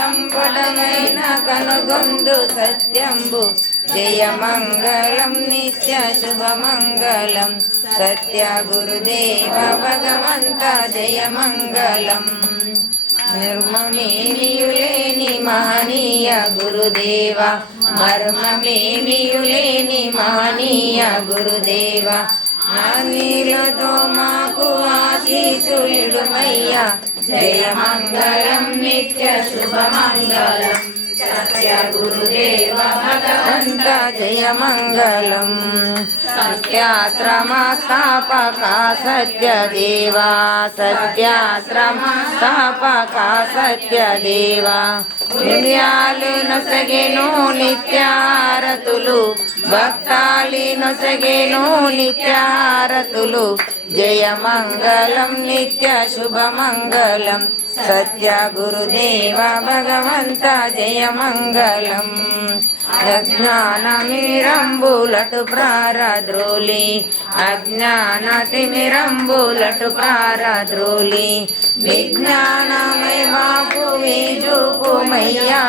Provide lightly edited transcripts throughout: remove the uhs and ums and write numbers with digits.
లంబడమైన కనుగొందు సత్యంబు జయమంగళం నిత్య శుభమంగళం సత్య గురుదేవ భగవంత జయమంగళం నిర్మమేమియులేని మహనీయ గురుదేవ మర్మమేమియులేని మహనీయ గురుదేవ నీలతో మాకు ఆశీసులిడుమయ్యా జయమంగళం నిత్య శుభమంగళం సత్య గురుదేవ భగవంత జయమంగళం సత్యాశ్రమ స్థాపక సత్యదేవా సత్యాశ్రమ స్థాపక సత్యదేవా పుణ్యాలు నొసగెను నిత్యారతులు భక్తాలి నొసగెను నిత్యారతులు జయమంగళం నిత్య శుభమంగళం సత్య గురుదేవ భగవంత జయమంగళం అజ్ఞానమిరంబులటు ప్రారద్రోలి అజ్ఞానతిమిరంబులటు ప్రారద్రోలి విజ్ఞానమై మాకు వీజుకుమయ్యా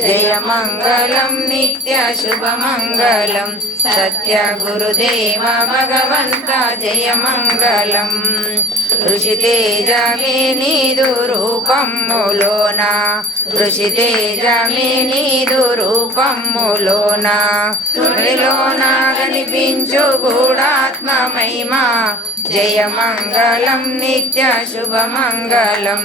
జయమంగళం నిత్య శుభమంగళం సత్య గురుదేవ భగవంత జయమంగళం ఋషితేజమే నీదు రూపములోన ఋషితేజమే నీదు రూపములోన లోన కనిపించు గూఢాత్మమహిమా జయమంగళం నిత్య శుభమంగళం